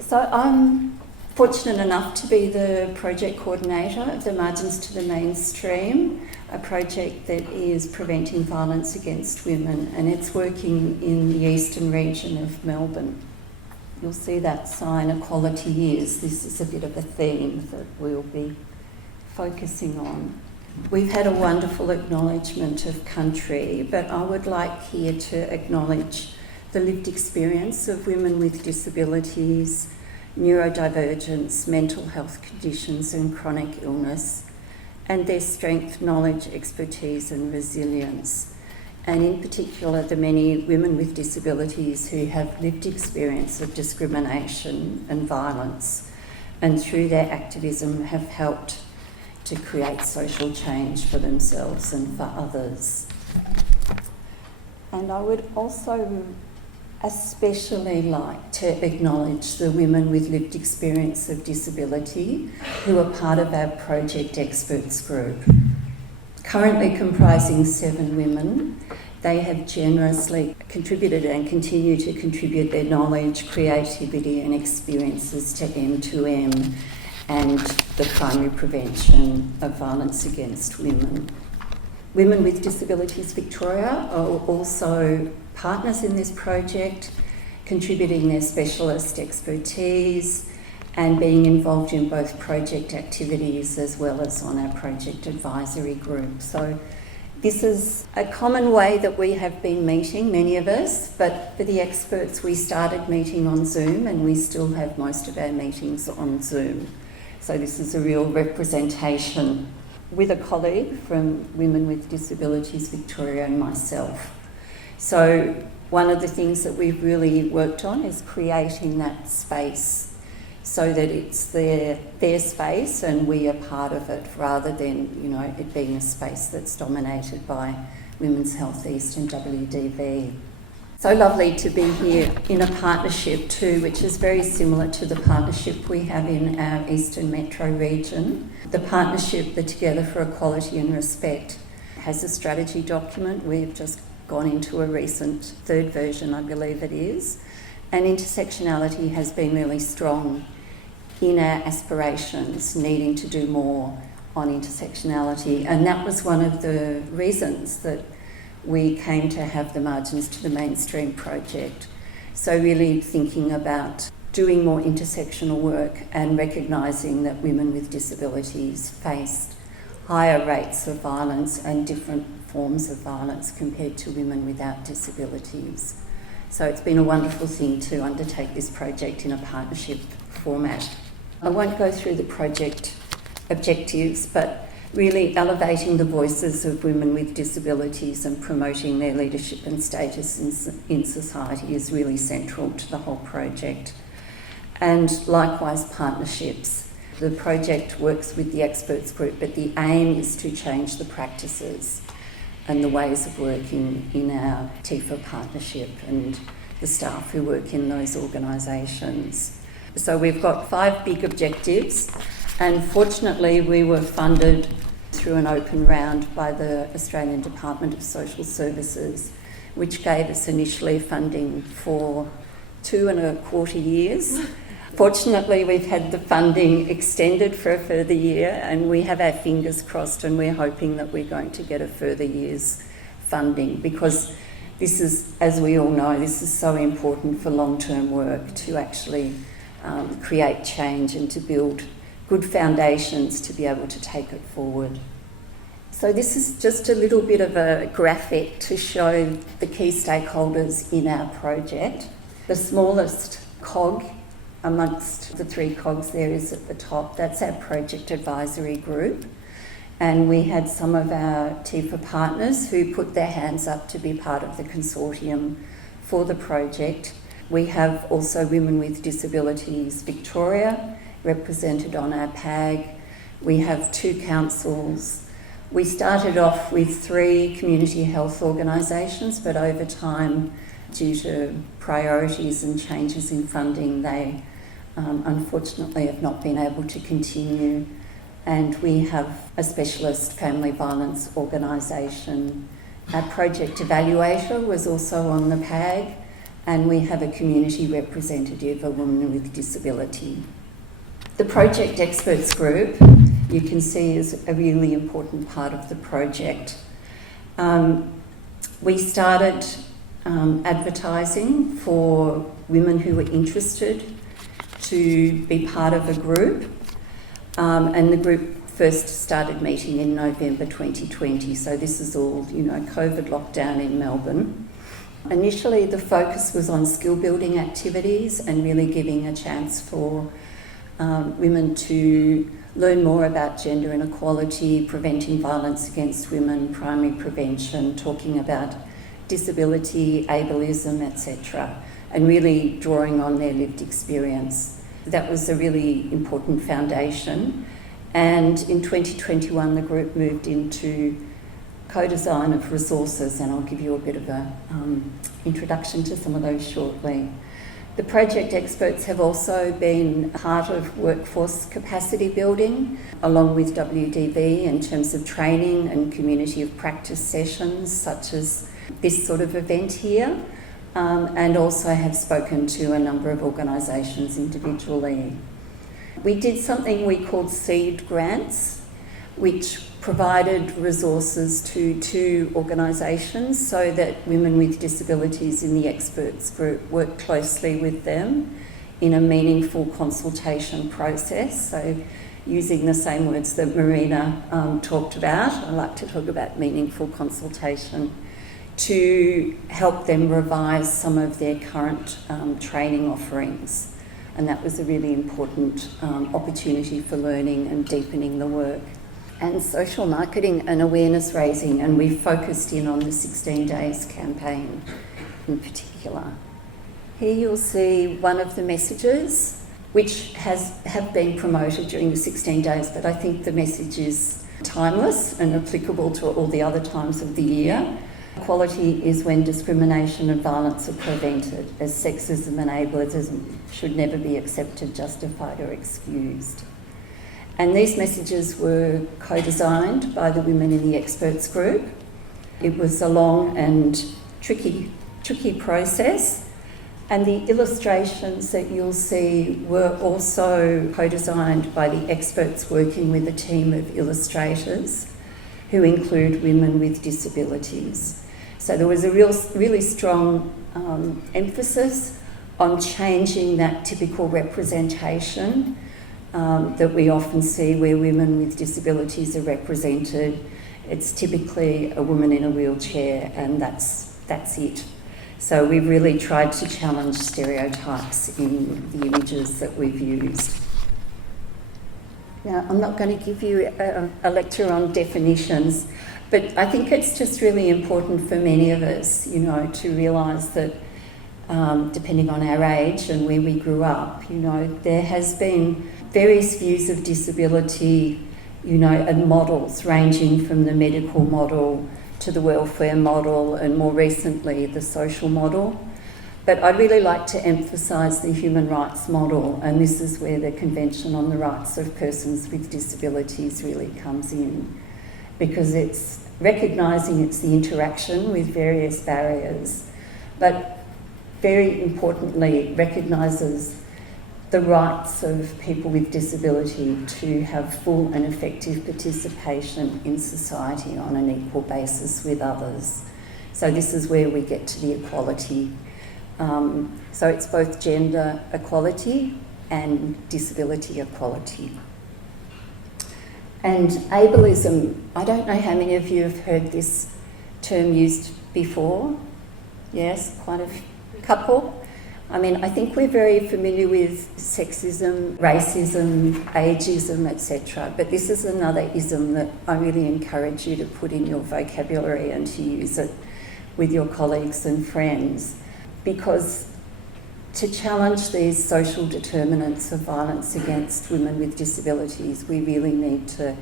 So I'm fortunate enough to be the project coordinator of the Margins to the Mainstream, a project that is preventing violence against women, and it's working in the eastern region of Melbourne. You'll see that sign, Equality Is. This is a bit of a theme that we'll be focusing on. We've had a wonderful acknowledgement of country, but I would like here to acknowledge the lived experience of women with disabilities, neurodivergence, mental health conditions and chronic illness, and their strength, knowledge, expertise and resilience. And in particular, the many women with disabilities who have lived experience of discrimination and violence, and through their activism have helped to create social change for themselves and for others. And I would also especially like to acknowledge the women with lived experience of disability who are part of our project experts group. Currently comprising 7 women, they have generously contributed and continue to contribute their knowledge, creativity and experiences to M2M and the primary prevention of violence against women. Women with Disabilities Victoria are also partners in this project, contributing their specialist expertise and being involved in both project activities as well as on our project advisory group. So this is a common way that we have been meeting, many of us, but for the experts we started meeting on Zoom and we still have most of our meetings on Zoom. So this is a real representation with a colleague from Women with Disabilities Victoria and myself. So one of the things that we've really worked on is creating that space so that it's their space and we are part of it, rather than, it being a space that's dominated by Women's Health East and WDV. So lovely to be here in a partnership too, which is very similar to the partnership we have in our Eastern Metro region. The partnership, the Together for Equality and Respect, has a strategy document. We've just gone into a recent 3rd version, I believe it is. And intersectionality has been really strong in our aspirations, needing to do more on intersectionality. And that was one of the reasons that we came to have the Margins to the Mainstream project. So really thinking about doing more intersectional work and recognising that women with disabilities faced higher rates of violence and different forms of violence compared to women without disabilities. So it's been a wonderful thing to undertake this project in a partnership format. I won't go through the project objectives, but really elevating the voices of women with disabilities and promoting their leadership and status in society is really central to the whole project. And likewise, partnerships. The project works with the experts group, but the aim is to change the practices and the ways of working in our TIFA partnership and the staff who work in those organisations. So we've got 5 big objectives, and fortunately we were funded through an open round by the Australian Department of Social Services, which gave us initially funding for 2.25 years. Fortunately, we've had the funding extended for a further year, and we have our fingers crossed, and we're hoping that we're going to get a further year's funding, because this is, as we all know, this is so important for long-term work to actually create change and to build good foundations to be able to take it forward. So this is just a little bit of a graphic to show the key stakeholders in our project. The smallest cog amongst the 3 cogs there is at the top. That's our project advisory group. And we had some of our TIFA partners who put their hands up to be part of the consortium for the project. We have also Women with Disabilities Victoria represented on our PAG. We have 2 councils. We started off with 3 community health organisations, but over time, due to priorities and changes in funding, they unfortunately have not been able to continue. And we have a specialist family violence organisation Our project evaluator was also on the PAG, and we have a community representative, a woman with disability. The project experts group, you can see, is a really important part of the project. We started advertising for women who were interested to be part of a group, and the group first started meeting in November 2020, so this is all, COVID lockdown in Melbourne. Initially, the focus was on skill building activities and really giving a chance for women to learn more about gender inequality, preventing violence against women, primary prevention, talking about disability, ableism, etc., and really drawing on their lived experience. That was a really important foundation. And in 2021, the group moved into co-design of resources, and I'll give you a bit of an introduction to some of those shortly. The project experts have also been part of workforce capacity building, along with WDV, in terms of training and community of practice sessions, such as this sort of event here, and also have spoken to a number of organisations individually. We did something we called seed grants, which provided resources to 2 organisations so that women with disabilities in the experts group work closely with them in a meaningful consultation process. So using the same words that Marina talked about, I like to talk about meaningful consultation, to help them revise some of their current training offerings. And that was a really important opportunity for learning and deepening the work. And social marketing and awareness raising, and we focused in on the 16 Days campaign in particular. Here you'll see one of the messages which have been promoted during the 16 days, but I think the message is timeless and applicable to all the other times of the year. Equality is when discrimination and violence are prevented, as sexism and ableism should never be accepted, justified or excused. And these messages were co-designed by the women in the experts group. It was a long and tricky process, and the illustrations that you'll see were also co-designed by the experts working with a team of illustrators who include women with disabilities. So there was a really strong emphasis on changing that typical representation that we often see where women with disabilities are represented. It's typically a woman in a wheelchair, and that's it. So we've really tried to challenge stereotypes in the images that we've used. Now, I'm not going to give you a lecture on definitions, but I think it's just really important for many of us, to realise that depending on our age and where we grew up, there has been various views of disability, and models ranging from the medical model to the welfare model and more recently the social model. But I'd really like to emphasise the human rights model, and this is where the Convention on the Rights of Persons with Disabilities really comes in, because it's recognising it's the interaction with various barriers, but very importantly recognises the rights of people with disability to have full and effective participation in society on an equal basis with others. So this is where we get to the equality. So it's both gender equality and disability equality. And ableism, I don't know how many of you have heard this term used before. Yes, quite a couple. I mean, I think we're very familiar with sexism, racism, ageism, etc. But this is another ism that I really encourage you to put in your vocabulary and to use it with your colleagues and friends. Because to challenge these social determinants of violence against women with disabilities, we really need to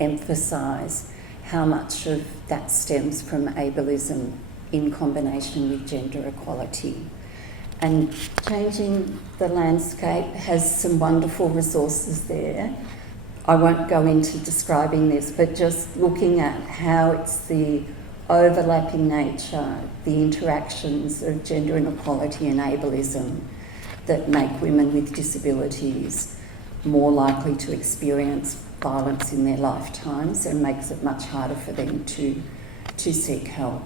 emphasise how much of that stems from ableism in combination with gender equality. And Changing the Landscape has some wonderful resources there. I won't go into describing this, but just looking at how it's the overlapping nature, the interactions of gender inequality and ableism that make women with disabilities more likely to experience violence in their lifetimes and makes it much harder for them to seek help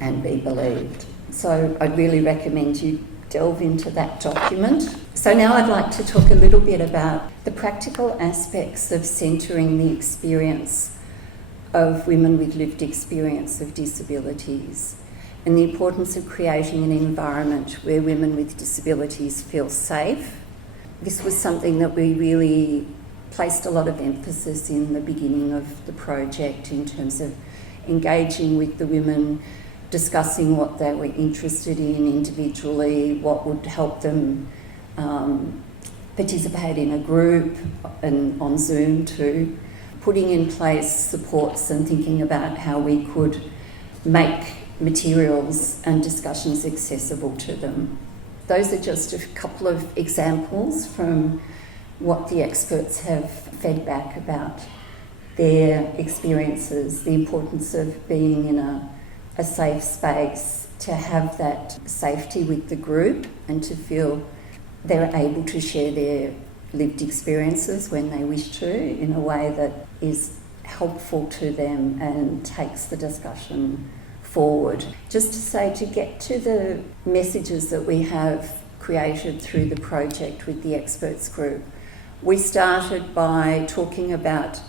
and be believed. So I'd really recommend you delve into that document. So now I'd like to talk a little bit about the practical aspects of centering the experience of women with lived experience of disabilities and the importance of creating an environment where women with disabilities feel safe. This was something that we really placed a lot of emphasis in the beginning of the project in terms of engaging with the women, discussing what they were interested in individually, what would help them participate in a group and on Zoom too, putting in place supports and thinking about how we could make materials and discussions accessible to them. Those are just a couple of examples from what the experts have fed back about their experiences, the importance of being in a safe space, to have that safety with the group and to feel they're able to share their lived experiences when they wish to in a way that is helpful to them and takes the discussion forward. Just to say, to get to the messages that we have created through the project with the experts group, we started by talking about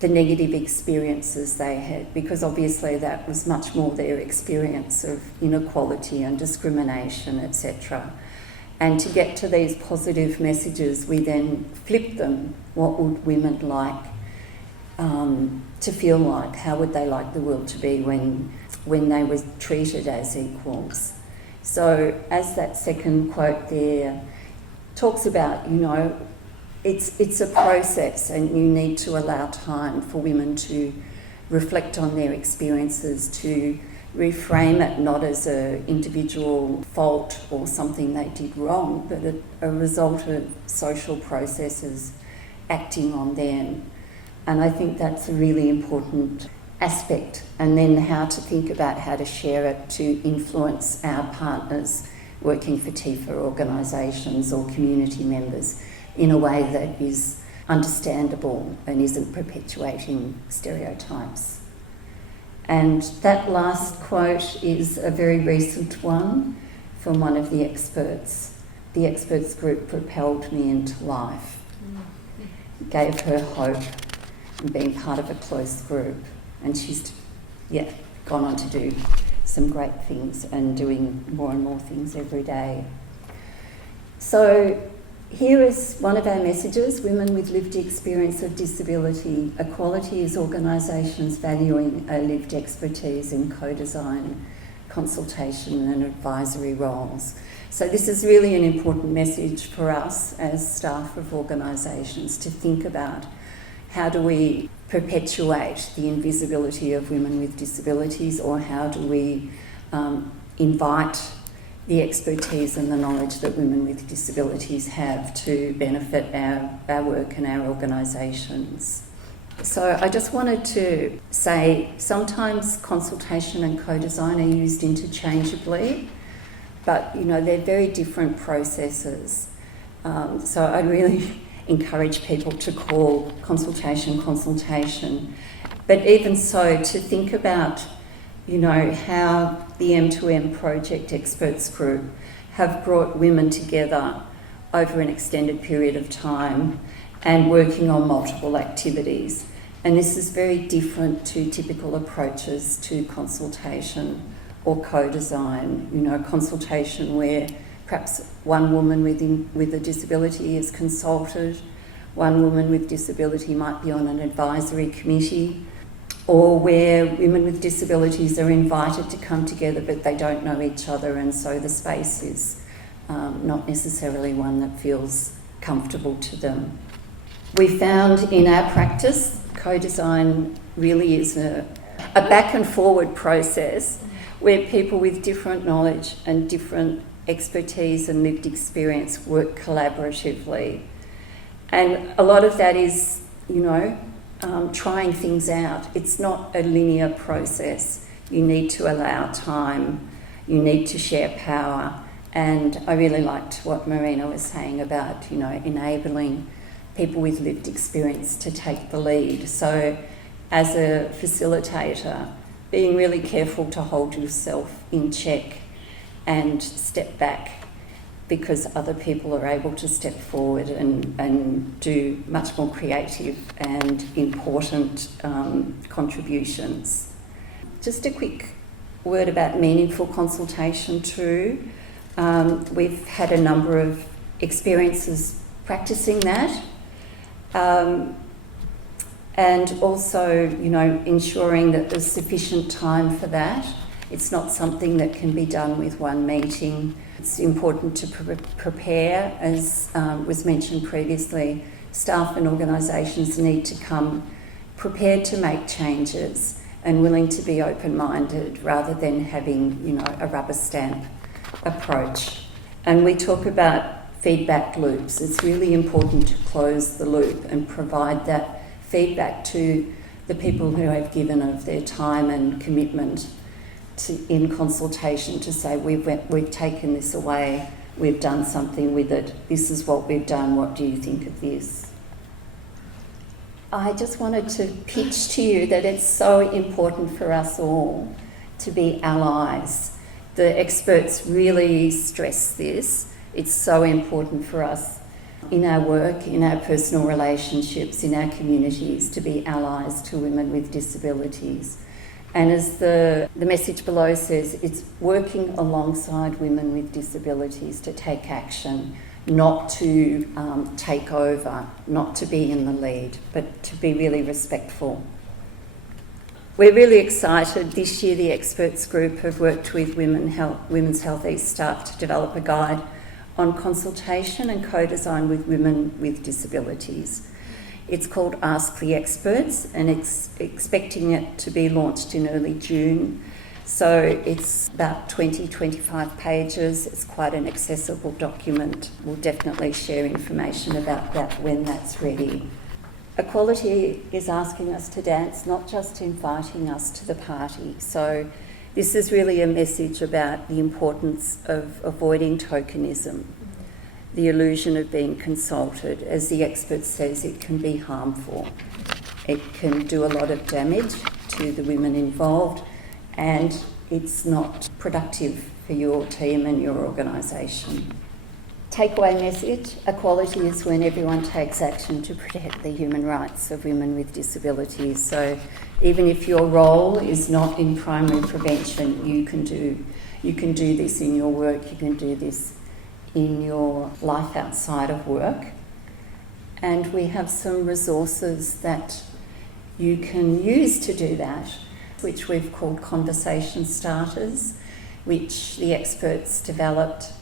the negative experiences they had, because obviously that was much more their experience of inequality and discrimination, etc. And to get to these positive messages, we then flipped them. What would women like to feel like? How would they like the world to be when they were treated as equals? So as that second quote there talks about, it's a process and you need to allow time for women to reflect on their experiences, to reframe it not as an individual fault or something they did wrong, but a result of social processes acting on them. And I think that's a really important aspect. And then how to think about how to share it to influence our partners working for TIFA organisations or community members in a way that is understandable and isn't perpetuating stereotypes. And that last quote is a very recent one from one of the experts. The experts group propelled me into life, gave her hope in being part of a close group. And she's, gone on to do some great things and doing more and more things every day. So here is one of our messages: women with lived experience of disability. Equality is organisations valuing a lived expertise in co-design, consultation and advisory roles. So this is really an important message for us as staff of organisations to think about: how do we perpetuate the invisibility of women with disabilities, or how do we invite the expertise and the knowledge that women with disabilities have to benefit our work and our organisations. So I just wanted to say sometimes consultation and co-design are used interchangeably, but they're very different processes. So I really encourage people to call consultation. But even so, to think about how the M2M project experts group have brought women together over an extended period of time and working on multiple activities. And this is very different to typical approaches to consultation or co-design. Consultation where perhaps one woman with a disability is consulted, one woman with disability might be on an advisory committee, or where women with disabilities are invited to come together but they don't know each other, and so the space is not necessarily one that feels comfortable to them. We found in our practice, co-design really is a back and forward process where people with different knowledge and different expertise and lived experience work collaboratively. And a lot of that is, trying things out. It's not a linear process. You need to allow time. You need to share power. And I really liked what Marina was saying about, enabling people with lived experience to take the lead. So as a facilitator, being really careful to hold yourself in check and step back, because other people are able to step forward and do much more creative and important contributions. Just a quick word about meaningful consultation too. We've had a number of experiences practicing that. And also, ensuring that there's sufficient time for that. It's not something that can be done with one meeting. It's important to prepare, as was mentioned previously. Staff and organisations need to come prepared to make changes and willing to be open-minded rather than having, a rubber stamp approach. And we talk about feedback loops. It's really important to close the loop and provide that feedback to the people who have given of their time and commitment in consultation to say, we've taken this away, we've done something with it, this is what we've done, what do you think of this? I just wanted to pitch to you that it's so important for us all to be allies. The experts really stress this. It's so important for us in our work, in our personal relationships, in our communities, to be allies to women with disabilities. And as the message below says, it's working alongside women with disabilities to take action, not to take over, not to be in the lead, but to be really respectful. We're really excited. This year the experts group have worked with Women's Health East staff to develop a guide on consultation and co-design with women with disabilities. It's called Ask the Experts, and it's expecting it to be launched in early June. So it's about 25 pages. It's quite an accessible document. We'll definitely share information about that when that's ready. Equality is asking us to dance, not just inviting us to the party. So this is really a message about the importance of avoiding tokenism. The illusion of being consulted. As the expert says, it can be harmful. It can do a lot of damage to the women involved, and it's not productive for your team and your organisation. Takeaway message: equality is when everyone takes action to protect the human rights of women with disabilities. So even if your role is not in primary prevention, you can do this in your work, you can do this in your life outside of work. And we have some resources that you can use to do that, which we've called conversation starters, which the experts developed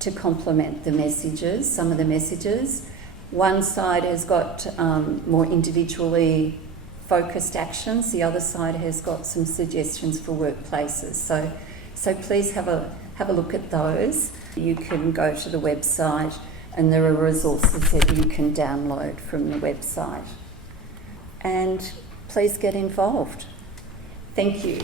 to complement the messages, some of the messages. One side has got more individually focused actions, the other side has got some suggestions for workplaces. So please have a look at those. You can go to the website and there are resources that you can download from the website. And please get involved. Thank you.